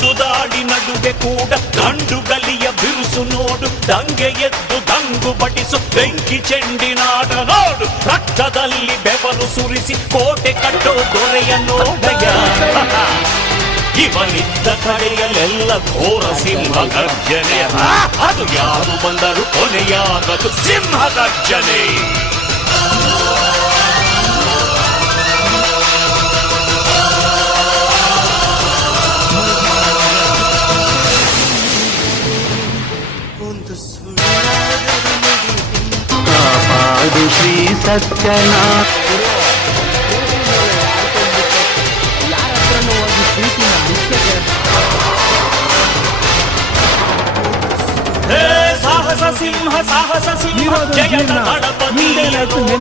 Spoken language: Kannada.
ಒಂದು ದಾಡಿ ನಡುವೆ ಕೂಡ ಗಂಡುಗಲಿಯ ಬಿರುಸು ನೋಡು. ದಂಗೆ ಎದ್ದು ದಂಗು ಬಡಿಸು ಬೆಂಕಿ ಚೆಂಡಿನಾಟ ನೋಡು. ರಕ್ತದಲ್ಲಿ ಬೆವರು ಸುರಿಸಿ ಕೋಟೆ ಕಟ್ಟೋ ದೊರೆಯ ನೋಡಯ. ಇವನಿದ್ದ ಕಡೆಯಲ್ಲೆಲ್ಲ ಘೋರ ಸಿಂಹ ಗರ್ಜನೆ. ಅದು ಯಾರು ಬಂದರು ಕೊನೆಯಾಗದು ಸಿಂಹ ಗರ್ಜನೆ. ಕಾಪಾಡು ಶ್ರೀ ಸತ್ಯನಾಥ. ಸಾಹಸ ಸಿಂಹ ಸಾಹಸ ಸಿಂಹ ಜಯದ ದಳಪತಿ.